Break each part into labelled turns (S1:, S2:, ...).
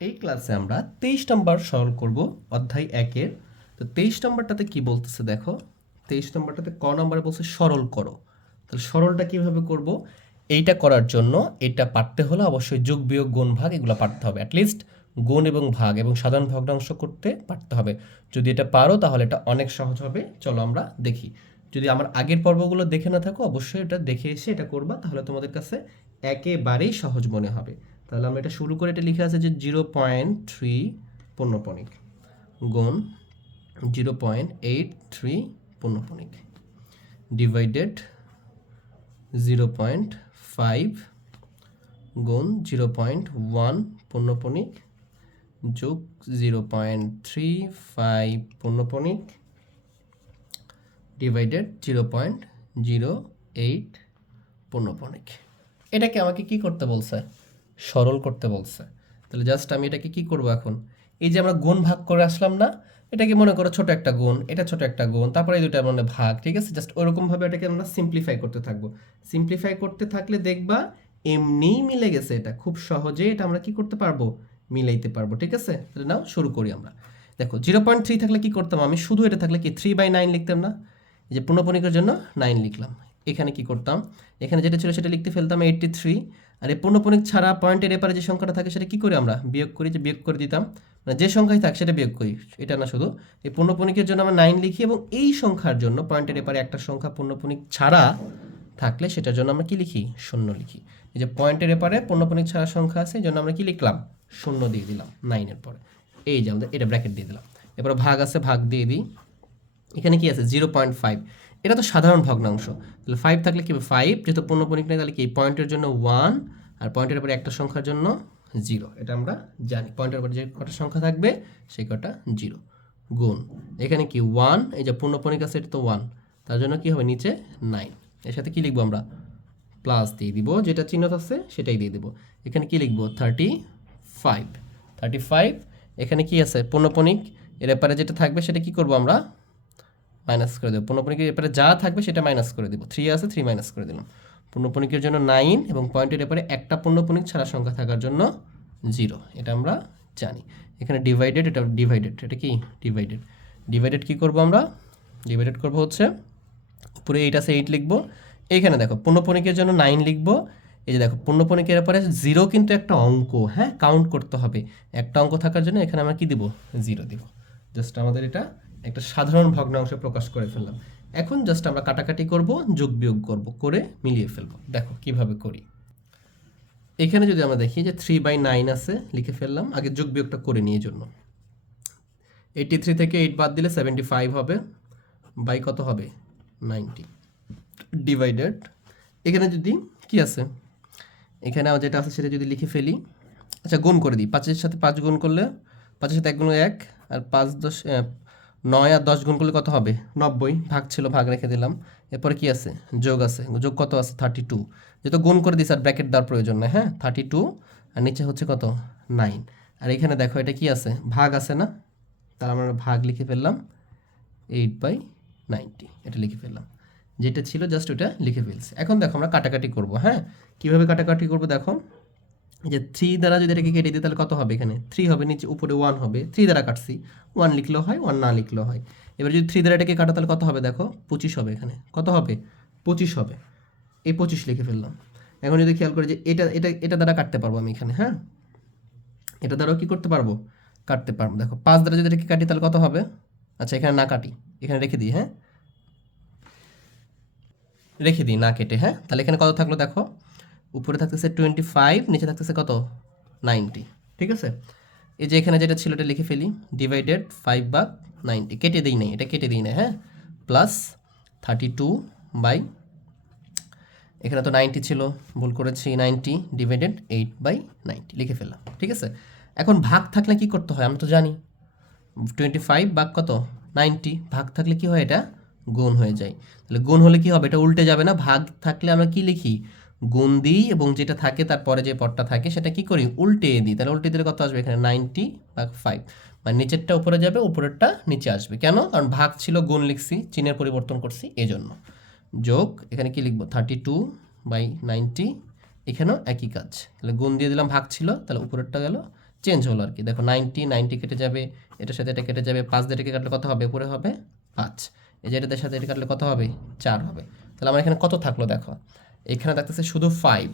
S1: এই ক্লাসে আমরা তেইশ নম্বর সরল করব, অধ্যায় একের তো তেইশ নম্বরটাতে কি বলতেছে দেখো? তেইশ নম্বরটাতে ক নম্বরে বলছে সরল করো। তাহলে সরলটা কীভাবে করব? এইটা করার জন্য এটা পারতে হলে অবশ্যই যোগ, বিয়োগ, গুণ, ভাগ এগুলো পারতে হবে। অ্যাটলিস্ট গুণ এবং ভাগ এবং সাধারণ ভগ্নাংশ করতে পারতে হবে। যদি এটা পারো তাহলে এটা অনেক সহজ হবে। চলো আমরা দেখি। যদি আমার আগের পর্বগুলো দেখে না থাকো, অবশ্যই এটা দেখে এসে এটা করবা, তাহলে তোমাদের কাছে একেবারেই সহজ মনে হবে। তাহলে আমরা এটা শুরু করে এটা লিখে আছে যে জিরো পয়েন্ট থ্রি পণ্যপণিক গুণ জিরো পয়েন্ট এইট থ্রি পণ্যপণিক ডিভাইডেড জিরো পয়েন্ট ফাইভ গুণ জিরো পয়েন্ট ওয়ান পণ্যপণিক যোগ zero point three five পণ্যপণিক divided zero point zero eight পণ্যপণিক। এটাকে আমাকে কি করতে বলছে? সরল করতে বলছে। তাহলে জাস্ট আমি এটাকে কি করব এখন? এই যে আমরা গুণ ভাগ করে আসলাম না, এটাকে মনে করো ছোট একটা গুণ, এটা ছোট একটা গুণ, তারপরে এই দুটা মানে ভাগ, ঠিক আছে? জাস্ট ওরকমভাবে এটাকে আমরা সিম্পলিফাই করতে থাকব। সিম্পলিফাই করতে থাকলে দেখবা এমনিই মিলে গেছে এটা। খুব সহজে এটা আমরা কি করতে পারব? মিলাইতে পারব, ঠিক আছে? তাহলে নাও শুরু করি আমরা। দেখো জিরো পয়েন্ট থ্রি থাকলে কি করতাম আমি? শুধু এটা থাকলে কি থ্রি বাই নাইন লিখতাম না? এই যে পূর্ণপণিকের জন্য নাইন লিখলাম। এখানে কি করতাম? এখানে যেটা ছিল সেটা লিখতে ফেলতাম এইটটি থ্রি আর এই পূর্ণপণিক ছাড়া পয়েন্টের এপারে যে সংখ্যাটা থাকে সেটা কি করি আমরা? বিয়োগ করি যে বিয়োগ করে দিতাম। মানে যে সংখ্যাই থাক সেটা বিয়োগ করি। এটা না শুধু। এই পূর্ণপণিকের জন্য আমরা নাইন লিখি এবং এই সংখ্যার জন্য পয়েন্টের এপারে একটা সংখ্যা পূর্ণপণিক ছাড়া থাকলে সেটার জন্য আমরা কি লিখি? শূন্য লিখি। এই যে পয়েন্টের এপারে পূর্ণপণিক ছাড়া সংখ্যা আছে, এই জন্য আমরা কি লিখলাম? শূন্য দিয়ে দিলাম নাইনের পরে। এই যে আমাদের এটা ব্র্যাকেট দিয়ে দিলাম। এরপরে ভাগ আছে, ভাগ দিয়ে দিই। এখানে কি আছে? জিরো পয়েন্ট ফাইভ এটা তো সাধারণ ভগ্নাংশ। তাহলে ফাইভ থাকলে কি ফাইভ যেহেতু পূর্ণপণিক নেই, তাহলে কি পয়েন্টের জন্য ওয়ান আর পয়েন্টের উপরে একটা সংখ্যার জন্য জিরো এটা আমরা জানি। পয়েন্টের উপরে যে কটা সংখ্যা থাকবে, সেই কটা জিরো গুণ। এখানে কি? ওয়ান এই যে পূর্ণপণিক আছে, এটা তো ওয়ান তার জন্য কি হবে? নিচে নাইন এর সাথে কি লিখব আমরা? প্লাস দিয়ে দিব, যেটা চিহ্ন আছে, সেটাই দিয়ে দিব। এখানে কি লিখব? থার্টি ফাইভ থার্টি ফাইভ এখানে কি আছে? পূর্ণপণিক এর ব্যাপারে যেটা থাকবে, সেটা কি করব আমরা? মাইনাস করে দেবো। পণ্যপণিকের ব্যাপারে যা থাকবে সেটা মাইনাস করে দেবো। থ্রি আছে থ্রি মাইনাস করে দিলাম। পণ্যপণিকের জন্য নাইন এবং পয়েন্টের ব্যাপারে একটা পণ্যপণিক ছাড়া সংখ্যা থাকার জন্য জিরো এটা আমরা জানি। এখানে ডিভাইডেড এটা ডিভাইডেড এটা কি? ডিভাইডেড ডিভাইডেড কি করব আমরা? ডিভাইডেড করব হচ্ছে, উপরে এইট আছে এইট লিখব। এইখানে দেখো পূর্ণপণিকের জন্য নাইন লিখব। এই যে দেখো পূর্ণপণিকের ব্যাপারে জিরো কিন্তু একটা অঙ্ক হ্যাঁ? কাউন্ট করতে হবে। একটা অঙ্ক থাকার জন্য এখানে আমরা কি দিব? জিরো দিব। জাস্ট আমাদের এটা একটা সাধারণ ভগ্নাংশে প্রকাশ করে ফেললাম। এখন জাস্ট আমরা কাটাকাটি করব, যোগ বিয়োগ করব, করে মিলিয়ে ফেলব। দেখো, কীভাবে করি। এখানে যদি আমরা দেখি যে থ্রি বাই নাইন আছে, লিখে ফেললাম, আগে যোগ বিয়োগটা করে নিয়ে জন্য। এইটি থ্রি থেকে এইট বাদ দিলে সেভেন্টি ফাইভ হবে বাই কত হবে? নাইনটি ডিভাইডেড এখানে যদি, কি আছে? এখানে আমার যেটা আছে, সেটা যদি লিখে ফেলি। আচ্ছা গুণ করে দিই। পাঁচের সাথে পাঁচ গুণ করলে, পাঁচের সাথে এক গুণ এক, আর পাঁচ দশ নয় আর দশ গুণ করলে কত হবে? নব্বই। ভাগ ছিল, ভাগ রেখে দিলাম। এরপরে কি আছে? যোগ আছে। যোগ কত আছে? থার্টি টু যেহেতু গুণ করে দিই স্যার ব্র্যাকেট দেওয়ার প্রয়োজন নেই হ্যাঁ? থার্টি টু আর নিচে হচ্ছে কত? নাইন আর এখানে দেখো, এটা কি আছে? ভাগ আছে না? তার আমরা ভাগ লিখে ফেললাম এইট বাই নাইনটি এটা লিখে ফেললাম। যেটা ছিল জাস্ট ওটা লিখে ফেলছি। এখন দেখো, আমরা কাটাকাটি করব হ্যাঁ? কীভাবে কাটাকাটি করব, দেখো? যে থ্রি দ্বারা যদি এটাকে কেটে দিই, তাহলে কত হবে এখানে? থ্রি হবে, নিচে উপরে ওয়ান হবে। থ্রি দ্বারা কাটছি। ওয়ান লিখলেও হয় ওয়ান না লিখলেও হয়। এবার যদি থ্রি দ্বারা এটাকে কাটা, তাহলে কত হবে দেখো? পঁচিশ হবে এখানে। কত হবে? পঁচিশ হবে। এই পঁচিশ লিখে ফেললাম। এখন যদি খেয়াল করি যে এটা এটা এটা দ্বারা কাটতে পারব আমি এখানে হ্যাঁ? এটা দ্বারাও কি করতে পারব? কাটতে পারব। দেখো, পাঁচ দ্বারা যদি এটাকে কাটি, তাহলে কত হবে? আচ্ছা এখানে না কাটি। এখানে রেখে দিই হ্যাঁ? রেখে দিই, না কেটে হ্যাঁ? তাহলে এখানে কত থাকল দেখো? উপরে থাকতেছে টোয়েন্টি ফাইভ নিচে থাকতেছে কত? নাইনটি ঠিক আছে? এই যে এখানে যেটা ছিল এটা লিখে ফেলি ডিভাইডেড ফাইভ বা নাইনটি কেটে দিই নাই, এটা কেটে দিই না হ্যাঁ? প্লাস থার্টি টু বাই এখানে তো নাইনটি ছিল, ভুল করেছি ninety divided eight by ninety লিখে ফেললাম, ঠিক আছে? এখন ভাগ থাকলে কি করতে হয়? আমরা তো জানি টোয়েন্টি ফাইভ ভাগ কত? নাইনটি ভাগ থাকলে কি হয় এটা? গুণ হয়ে যায়, তাহলে গুণ হলে কি হবে? এটা উল্টে যাবে না, ভাগ থাকলে আমরা কি লিখি? গুণ দিই এবং যেটা থাকে তারপরে যে পদটা থাকে সেটা কি করি? উল্টে দিই। তাহলে উল্টে দিলে কত আসবে? এখানে নাইনটি ভাগ ফাইভ মানে নিচেরটা উপরে যাবে, উপরেরটা নিচে আসবে। কেন? কারণ ভাগ ছিল গুণ লিখছি, চিহ্নের পরিবর্তন করছি এজন্য। যোগ, এখানে কি লিখব? থার্টি টু বাই নাইনটি এখানেও একই কাজ। তাহলে গুণ দিয়ে দিলাম, ভাগ ছিল, তাহলে উপরেরটা গেল চেঞ্জ হলো আর কি। দেখো নাইনটি নাইনটি কেটে যাবে এটার সাথে এটা কেটে যাবে, পাঁচ দিয়ে এটাকে কাটলে কত হবে? উপরে হবে পাঁচ। এই যে এটাদের সাথে এটা কাটলে কত হবে? চার হবে। তাহলে আমার এখানে কত থাকল দেখো? এখানে থাকতেছে শুধু ফাইভ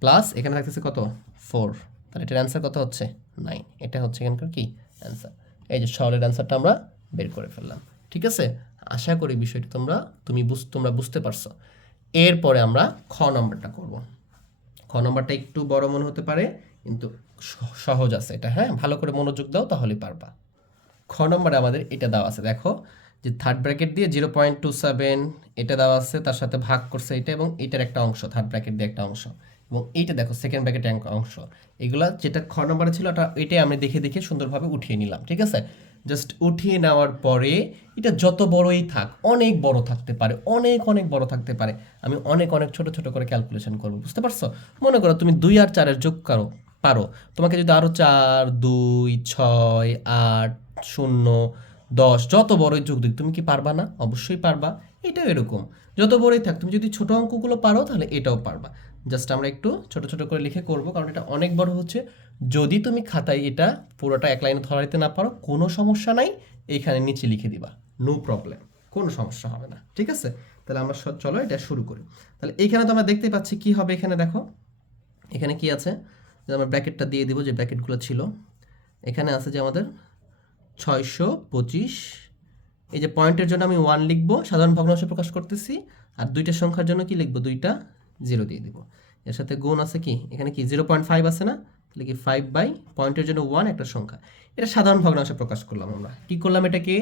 S1: প্লাস এখানে থাকতেছে কত? ফোর তাহলে এটার অ্যান্সার কত হচ্ছে? নাইন এটা হচ্ছে এখানকার কি? অ্যান্সার এই যে সরলের অ্যান্সারটা আমরা বের করে ফেললাম। ঠিক আছে? আশা করি বিষয়টি তোমরা, তুমি বুঝ, তোমরা বুঝতে পারছ। এরপরে আমরা খ নম্বরটা করব। খ নম্বরটা একটু বড় মনে হতে পারে, কিন্তু সহজ আছে এটা হ্যাঁ? ভালো করে মনোযোগ দাও তাহলে পারবা। খ নম্বরে আমাদের এটা দেওয়া আছে, দেখো। যে থার্ড ব্র্যাকেট দিয়ে জিরো পয়েন্ট টু সেভেন এটা দেওয়া আছে, তার সাথে ভাগ করছে এটা এবং এটার একটা অংশ থার্ড ব্র্যাকেট দিয়ে একটা অংশ। এবং এইটা দেখো সেকেন্ড ব্র্যাকেট এক অংশ। এগুলা যেটা খ নম্বরে ছিল, ওটা এটাই আমি দেখে দেখে সুন্দরভাবে উঠিয়ে নিলাম, ঠিক আছে? জাস্ট উঠিয়ে নেওয়ার পরে এটা যত বড়ই থাক, অনেক বড় থাকতে পারে, অনেক অনেক বড় থাকতে পারে। আমি অনেক অনেক ছোট ছোট করে ক্যালকুলেশন করব, বুঝতে পারছ? মনে করো তুমি দুই আর চারের যোগ করো, পারো। তোমাকে যদি আরও চার, দুই, ছয়, আট, শূন্য দশ, যত বড়ই যোগ দিক, তুমি কি পারবা না? অবশ্যই পারবা। এটাও এরকম। যত বড়ই থাক, তুমি যদি ছোট অঙ্কগুলো পারো, তাহলে এটাও পারবা। জাস্ট আমরা একটু ছোট ছোট করে লিখে করব, কারণ এটা অনেক বড় হচ্ছে। যদি তুমি খাতায় এটা পুরোটা এক লাইনে ধরাইতে না পারো, কোনো সমস্যা নাই। এইখানে নিচে লিখে দিবা। নো প্রবলেম কোনো সমস্যা হবে না। ঠিক আছে? তাহলে আমরা চলো এটা শুরু করি। তাহলে এইখানে তো আমরা দেখতে পাচ্ছি কি হবে এখানে, দেখো। এখানে কি আছে? যে আমরা ব্র্যাকেটটা দিয়ে দিব, যে ব্র্যাকেটগুলো ছিল। এখানে আছে যে আমাদের ছয়শো পঁচিশ। এই যে পয়েন্টের জন্য আমি ওয়ান লিখব, সাধারণ ভগ্নাংশ প্রকাশ করতেছি, আর দুইটা সংখ্যার জন্য কি লিখব? দুইটা জিরো দিয়ে দিব। এর সাথে গুণ আছে কি? এখানে কি জিরো পয়েন্ট ফাইভ আছে না? তাহলে কি ফাইভ বাই পয়েন্টের জন্য ওয়ান একটা সংখ্যা। এটা সাধারণ ভগ্নাংশে প্রকাশ করলাম আমরা। কি করলাম এটাকে?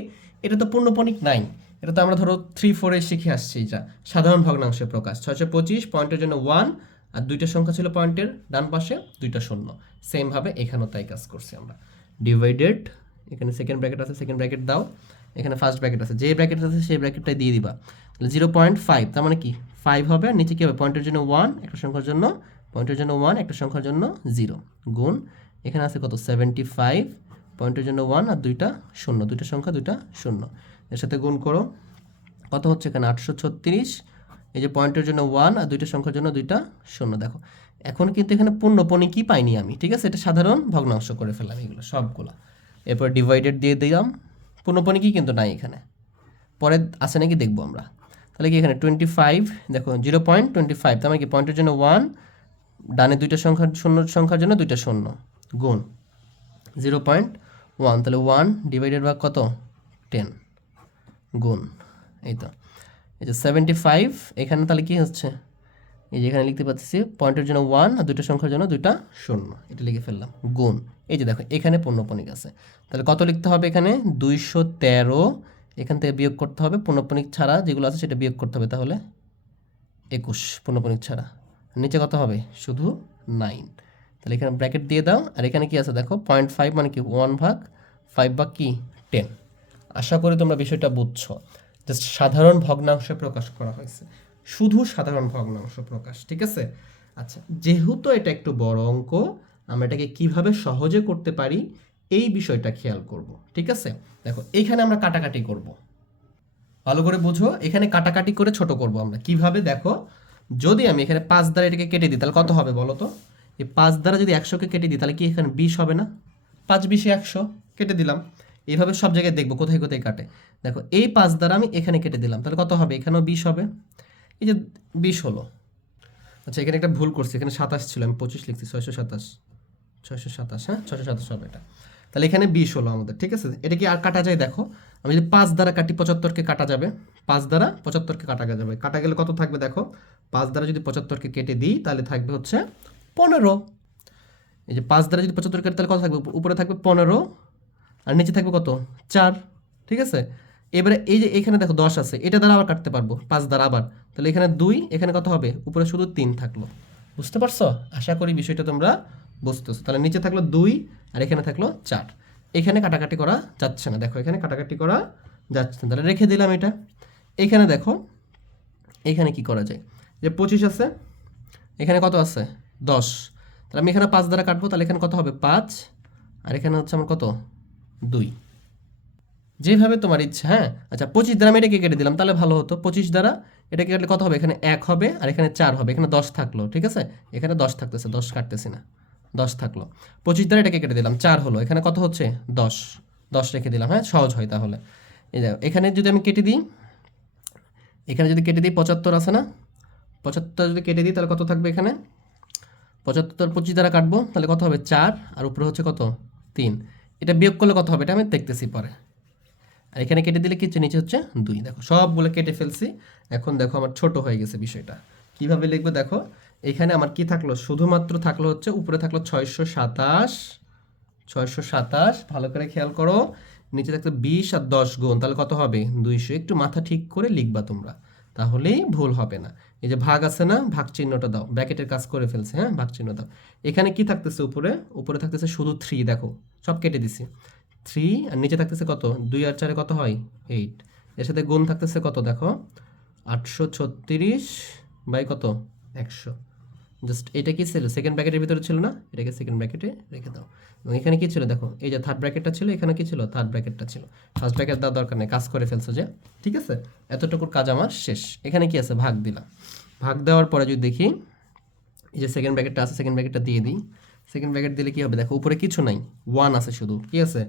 S1: এটা তো পূর্ণপণিক নাই এটা তো আমরা ধরো থ্রি ফোরে শিখে আসছি যা। সাধারণ ভগ্নাংশে প্রকাশ। ছয়শো পঁচিশ, পয়েন্টের জন্য ওয়ান আর দুইটা সংখ্যা ছিল পয়েন্টের। ডান পাশে দুইটা শূন্য। সেমভাবে এখানেও তাই কাজ করছি আমরা। ডিভাইডেড এখানে সেকেন্ড ব্র্যাকেট আছে সেকেন্ড ব্র্যাকেট দাও। এখানে ফার্স্ট ব্র্যাকেট আছে। যে ব্র্যাকেট আছে, সেই ব্র্যাকেটটাই দিয়ে দিবা। তাহলে জিরো পয়েন্ট ফাইভ তার মানে কি? ফাইভ হবে, আর নিচে কী হবে? পয়েন্টের জন্য ওয়ান একটা সংখ্যার জন্য পয়েন্টের জন্য ওয়ান একটা সংখ্যার জন্য জিরো গুণ, এখানে আছে কত? সেভেন্টি ফাইভ পয়েন্টের জন্য ওয়ান আর দুইটা শূন্য। দুইটা সংখ্যা, দুইটা শূন্য। এর সাথে গুণ করো। কত হচ্ছে এখানে? আটশো ছত্রিশ। এই যে পয়েন্টের জন্য ওয়ান আর দুইটা সংখ্যার জন্য দুইটা শূন্য। দেখো, এখন কিন্তু এখানে পূর্ণপণি কি পাইনি আমি? ঠিক আছে? এটা সাধারণ ভগ্নাংশ করে ফেললাম এগুলো, সবগুলো। এরপর ডিভাইডেড দিয়ে দিলাম। কি কিন্তু নাই এখানে। পরে আছে নাকি দেখব আমরা। তাহলে কি এখানে টোয়েন্টি ফাইভ দেখো জিরো পয়েন্ট টোয়েন্টি ফাইভ তার মানে কি পয়েন্টের জন্য ওয়ান ডানে দুইটা সংখ্যার শূন্য, সংখ্যার জন্য দুইটা শূন্য। গুণ। জিরো পয়েন্ট ওয়ান তাহলে ওয়ান ডিভাইডেড বা কত? টেন গুণ। এই তো। এই যে সেভেন্টি ফাইভ এখানে তাহলে কী হচ্ছে? এই যে এখানে লিখতে পারতেছি, পয়েন্টের জন্য ওয়ান আর দুইটা সংখ্যার জন্য দুইটা শূন্য। এটা লিখে ফেললাম, গুণ। এই যে দেখো, এখানে পণ্যপণিক আছে। তাহলে কত লিখতে হবে এখানে? দুইশো তেরো। এখান থেকে বিয়োগ করতে হবে পণ্যপণিক ছাড়া যেগুলো আছে সেটা বিয়োগ করতে হবে তাহলে একুশ, পূর্ণপণিক ছাড়া। নিচে কত হবে? শুধু নাইন তাহলে এখানে ব্র্যাকেট দিয়ে দাও, আর এখানে কি আছে দেখো? পয়েন্ট ফাইভ মানে কি? ওয়ান ভাগ ফাইভ ভাগ কি? টেন আশা করি তোমরা বিষয়টা বুঝছ। জাস্ট সাধারণ ভগ্নাংশে প্রকাশ করা হয়েছে। শুধু সাধারণ ভগ্নাংশ প্রকাশ, ঠিক আছে? আচ্ছা যেহেতু এটা একটু বড় অঙ্ক, আমরা এটাকে কীভাবে সহজে করতে পারি এই বিষয়টা খেয়াল করব, ঠিক আছে? দেখো এইখানে আমরা কাটাকাটি করব। ভালো করে বুঝো, এখানে কাটাকাটি করে ছোট করব আমরা। কীভাবে? দেখো, যদি আমি এখানে পাঁচ দ্বারা এটাকে কেটে দিই, তাহলে কত হবে বলো তো? এই পাঁচ দ্বারা যদি একশোকে কেটে দিই, তাহলে কি এখানে বিশ হবে না? পাঁচ বিশে একশো, কেটে দিলাম। এইভাবে সব জায়গায় দেখব, কোথায় কোথায় কাটে। দেখো, এই পাঁচ দ্বারা আমি এখানে কেটে দিলাম, তাহলে কত হবে? এখানেও বিশ হবে। এই যে বিশ হলো। আচ্ছা এখানে একটা ভুল করছি, এখানে সাতাশ ছিল, আমি পঁচিশ লিখছি, ছয়শো সাতাশ। ছয়শো সাতাশ হ্যাঁ? ছয়শো সাতাশ হবে এটা। তাহলে এখানে বিশ হলো আমাদের, ঠিক আছে? এটা কি আর কাটা যায়? দেখো, আমি যদি পাঁচ দ্বারা কাটি পঁচাত্তরকে কাটা যাবে? পাঁচ দ্বারা পঁচাত্তরকে কাটা যাবে। কাটা গেলে কত থাকবে দেখো? পাঁচ দ্বারা যদি পঁচাত্তরকে কেটে দিই, তাহলে থাকবে হচ্ছে পনেরো। এই যে পাঁচ দ্বারা যদি পঁচাত্তর কেটে, তাহলে কত থাকবে? উপরে থাকবে পনেরো, আর নিচে থাকবে কত? চার, ঠিক আছে? এবারে এই যে এখানে দেখো দশ আছে, এটা দ্বারা আবার কাটতে পারব, পাঁচ দ্বারা আবার। তাহলে এখানে দুই, এখানে কত হবে? উপরে শুধু তিন থাকল। বুঝতে পারছ? আশা করি বিষয়টা তোমরা বুঝতেছো। তাহলে নিচে থাকল দুই আর এখানে থাকল চার। এখানে কাটাকাটি করা যাচ্ছে না। দেখো, এখানে কাটাকাটি করা যাচ্ছে না। তাহলে রেখে দিলাম এটা। এখানে দেখো, এখানে কি করা যায়? যে পঁচিশ আছে, এখানে কত আছে? দশ। তাহলে আমি এখানে পাঁচ দ্বারা কাটবো, তাহলে এখানে কত হবে? পাঁচ। আর এখানে হচ্ছে আমার কত? দুই। যেভাবে তোমার ইচ্ছা হ্যাঁ? আচ্ছা পঁচিশ দ্বারা আমি এটাকে কেটে দিলাম, তাহলে ভালো হতো। পঁচিশ দ্বারা এটাকে কাটলে কত হবে? এখানে এক হবে আর এখানে চার হবে। এখানে দশ থাকল, ঠিক আছে? এখানে দশ থাকতেছে, দশ কাটতেছি না। দশ থাকল। পঁচিশ দ্বারা এটাকে কেটে দিলাম, চার হলো। এখানে কত হচ্ছে? দশ। দশ রেখে দিলাম হ্যাঁ? সহজ হয় তাহলে। এই এখানে যদি আমি কেটে দিই, এখানে যদি কেটে দিই পঁচাত্তর আছে না? পঁচাত্তর যদি কেটে দিই, তাহলে কত থাকবে এখানে? পঁচাত্তর পঁচিশ দ্বারা কাটবো, তাহলে কত হবে? চার। আর উপরে হচ্ছে কত? তিন। এটা বিয়োগ করলে কত হবে? এটা আমি দেখতেছি পরে। আর এখানে কেটে দিলে কি হচ্ছে? নিচে হচ্ছে দুই। দেখো, সবগুলো কেটে ফেলছি। এখন দেখো আমার ছোট হয়ে গেছে বিষয়টা। কীভাবে লিখব? দেখো, এখানে আমার কি থাকল? শুধুমাত্র থাকল হচ্ছে, উপরে থাকল ছয়শো সাতাশ। ছয়শো সাতাশ, ভালো করে খেয়াল করো। নিচে থাকতো বিশ আর দশ গুণ। তাহলে কত হবে? দুইশো। একটু মাথা ঠিক করে লিখবা তোমরা। তাহলেই ভুল হবে না। এই যে ভাগ আছে না, ভাগ চিহ্নটা দাও। ব্র্যাকেটের কাজ করে ফেলছে হ্যাঁ? ভাগ চিহ্ন দাও। এখানে কি থাকতেছে উপরে? উপরে থাকতেছে শুধু থ্রি দেখো। সব কেটে দিছি। থ্রি আর নিচে থাকতেছে কত? দুই আর চারে কত হয়? এইট এর সাথে গুণ থাকতেছে কত? দেখো, আটশো ছত্রিশ বাই কত? একশো। জাস্ট এটা কি ছিল? সেকেন্ড ব্র্যাকেটের ভিতরে ছিল না? এটাকে সেকেন্ড ব্র্যাকেটে রেখে দাও। এবং এখানে কি ছিল? দেখো, এই যে থার্ড ব্র্যাকেটটা ছিল, এখানে কি ছিল? থার্ড ব্র্যাকেটটা ছিল। ফার্স্ট ব্র্যাকেট দেওয়ার দরকার নেই, কাজ করে ফেলছো যে, ঠিক আছে? এতটুকুর কাজ আমার শেষ। এখানে কি আছে? ভাগ দিলাম। ভাগ দেওয়ার পরে যদি দেখি, এই যে সেকেন্ড ব্র্যাকেটটা আছে সেকেন্ড ব্র্যাকেটটা দিয়ে দিই। সেকেন্ড ব্র্যাকেট দিলে কি হবে? দেখো, উপরে কিছু নাই। ওয়ান আছে শুধু কি আছে?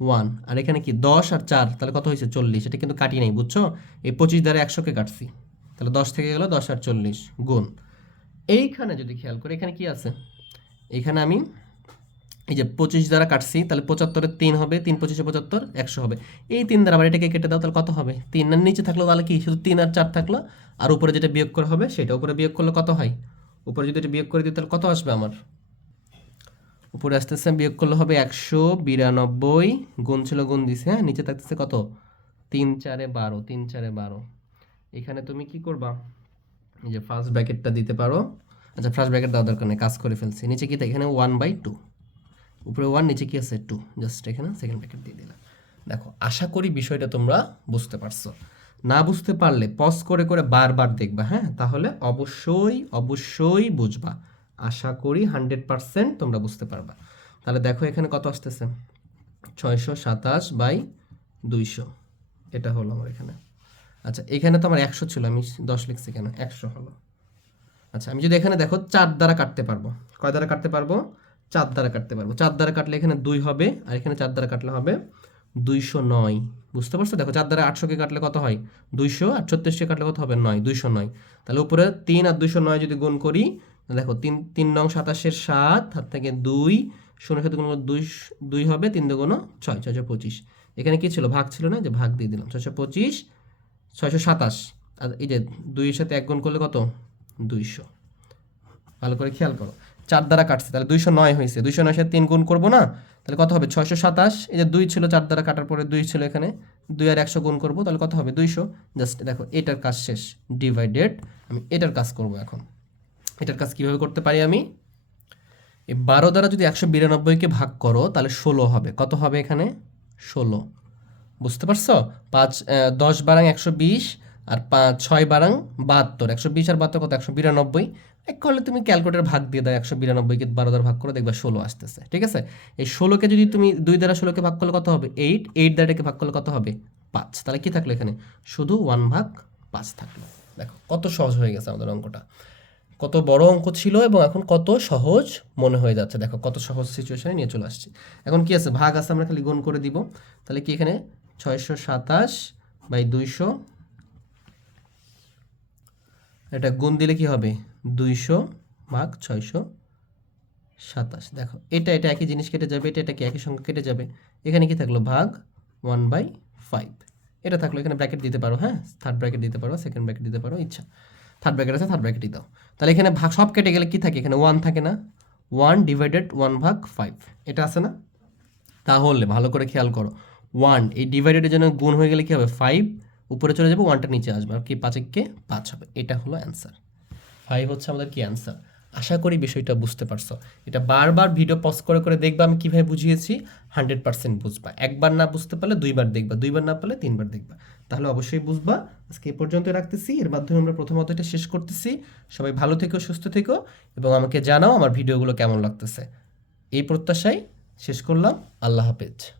S1: ওয়ান। আর এখানে কি? দশ আর চার, তাহলে কত হয়েছে চল্লিশ? এটা কিন্তু কাটি নাই, বুঝছ? এই পঁচিশ দ্বারা একশোকে কাটছি। তাহলে দশ থেকে গেলো দশ আর চল্লিশ গুণ। এইখানে যদি খেয়াল করি, এখানে কি আছে? এখানে আমি এই যে পঁচিশ দ্বারা কাটছি, তাহলে পঁচাত্তরের তিন হবে, তিন পঁচিশে পঁচাত্তর, একশো হবে। এই তিন দ্বারা আবার এটাকে কেটে দাও, তাহলে কত হবে? তিন আর নিচে থাকল তাহলে কি? শুধু তিন আর চার থাকল, আর উপরে যেটা বিয়োগ করা হবে, সেটা উপরে বিয়োগ করলে কত হয়? উপরে যদি এটা বিয়োগ করে দিই, তাহলে কত আসবে আমার? উপরে আসতেছে, বিয়োগ করলে হবে একশো বিরানব্বই, গুণ ছিল গুণ দিছে হ্যাঁ নিচে থাকতেছে কত? তিন চারে বারো, তিন চারে বারো। এখানে তুমি কি করবা? যে ফার্স্ট ব্র্যাকেটটা দিতে পারো। আচ্ছা ফার্স্ট ব্র্যাকেট দেওয়া দরকার নেই, কাজ করে ফেলছি। নিচে কি? এখানে ওয়ান বাই টু উপরে ওয়ান নিচে কি আছে টু জাস্ট এখানে সেকেন্ড ব্র্যাকেট দিয়ে দিলাম। দেখো, আশা করি বিষয়টা তোমরা বুঝতে পারছ। না বুঝতে পারলে পজ করে করে বারবার দেখবা হ্যাঁ? তাহলে অবশ্যই অবশ্যই বুঝবা। আশা করি হান্ড্রেড পারসেন্ট তোমরা বুঝতে পারবা। তাহলে দেখো এখানে কত আসতেছে? ছয়শো সাতাশ বাই দুইশো। এটা হলো আমার এখানে। আচ্ছা এখানে তো আমার একশো ছিল, আমি দশ লিখছি কেন? একশো হলো। আচ্ছা আমি যদি এখানে দেখো চার দ্বারা কাটতে পারব। কয় দ্বারা কাটতে পারব? চার দ্বারা কাটতে পারব। চার দ্বারা কাটলে এখানে দুই হবে, আর এখানে চার দ্বারা কাটলে হবে দুইশো নয়। বুঝতে পারছ? দেখো, চার দ্বারা আটশোকে কাটলে কত হয়? দুইশো, আর ছত্রিশকে কাটলে কত হবে? নয়, দুইশো নয়। তাহলে উপরে তিন আর দুইশো নয় যদি গুণ করি দেখো, তিন তিন নং সাতাশের সাত, হাত থেকে দুই শূন্য সাথে কোনো দুই দুই হবে, তিন দুগুণ ছয়, ছয়শো পঁচিশ। এখানে কি ছিল? ভাগ ছিল না? যে ভাগ দিয়ে দিলাম। ছয়শো পঁচিশ, ছয়শো সাতাশ। আর এই যে দুইয়ের সাথে এক গুণ করলে কত? দুইশো। ভালো করে খেয়াল করো। চার দ্বারা কাটছে, তাহলে দুইশো নয় হয়েছে। দুইশো নয় সাথে তিন গুণ করব না? তাহলে কত হবে? ছয়শো সাতাশ। এই যে দুই ছিল, চার দ্বারা কাটার পরে দুই ছিল এখানে। দুই আর একশো গুণ করব, তাহলে কত হবে? দুইশো। জাস্ট দেখো, এটার কাজ শেষ। ডিভাইডেড আমি এটার কাজ করব এখন। এটার কাজ কীভাবে করতে পারি আমি? এই বারো দ্বারা যদি একশো বিরানব্বইকে ভাগ করো, তাহলে ষোলো হবে। কত হবে এখানে? ষোলো। বুঝতে পারছ? পাঁচ দশ বারাং একশো বিশ আর পাঁচ ছয় বারাং বাহাত্তর। একশো বিশ আর বাহাত্তর কত? একশো বিরানব্বই। এক করলে তুমি ক্যালকুলেটার ভাগ দিয়ে দাও, একশো বিরানব্বইকে বারো দ্বারা ভাগ করে, দেখবা ষোলো আসতেছে। ঠিক আছে? এই ষোলোকে যদি তুমি দুই দ্বারা ষোলোকে ভাগ করলে কত হবে? এইট। এইট দ্বারা এটাকে ভাগ করলে কত হবে? পাঁচ। তাহলে কী থাকল এখানে? শুধু ওয়ান ভাগ পাঁচ থাকল। দেখো, কত সহজ হয়ে গেছে আমাদের অঙ্কটা। কত বড় অঙ্ক ছিল এবং এখন কত সহজ মনে হয়ে যাচ্ছে। দেখো, কত সহজ সিচুয়েশনে নিয়ে চলে আসছি। এখন কি আছে? ভাগ আছে, আমরা খালি গুণ করে দিব। তাহলে কি এখানে? ছয়শো সাতাশ বাই দুইশো। এটা গুণ দিলে কি হবে? দুইশো ভাগ ছয়শো সাতাশ। দেখো, এটা এটা একই জিনিস কেটে যাবে, এটা এটা কি একই সঙ্গে কেটে যাবে? এখানে কি থাকল? ভাগ ওয়ান বাই ফাইভ। এটা থাকল, এখানে ব্র্যাকেট দিতে পারো হ্যাঁ? থার্ড ব্র্যাকেট দিতে পারো সেকেন্ড ব্র্যাকেট দিতে পারো, ইচ্ছা। থার্ড ব্র্যাকেট আছে থার্ড ব্র্যাকেটই দাও। তাহলে এখানে ভাগ সব কেটে গেলে কি থাকে? এখানে ওয়ান থাকে না। ওয়ান ডিভাইডেড ওয়ান ভাগ ফাইভ এটা আছে না? তাহলে ভালো করে খেয়াল করো। ওয়ান এই ডিভাইডেডের জন্য গুণ হয়ে গেলে কী হবে? ফাইভ উপরে চলে যাবে ওয়ানটা নিচে আসবে। আর কি পাঁচে কে? পাঁচ হবে। এটা হলো অ্যান্সার ফাইভ হচ্ছে আমাদের কি অ্যান্সার আশা করি বিষয়টা বুঝতে পারছ। এটা বারবার ভিডিও পজ করে করে দেখবা আমি কীভাবে বুঝিয়েছি হান্ড্রেড পার্সেন্ট বুঝবা। একবার না বুঝতে পারলে দুইবার দেখবা, দুইবার না পারলে তিনবার দেখবা। তাহলে অবশ্যই বুঝবা। আজকে এই পর্যন্ত রাখতেছি। এর মাধ্যমে আমরা প্রথমত এটা শেষ করতেছি। সবাই ভালো থেকো, সুস্থ থেকো এবং আমাকে জানাও আমার ভিডিওগুলো কেমন লাগতেছে। এই প্রত্যাশায় শেষ করলাম। আল্লাহ হাফেজ।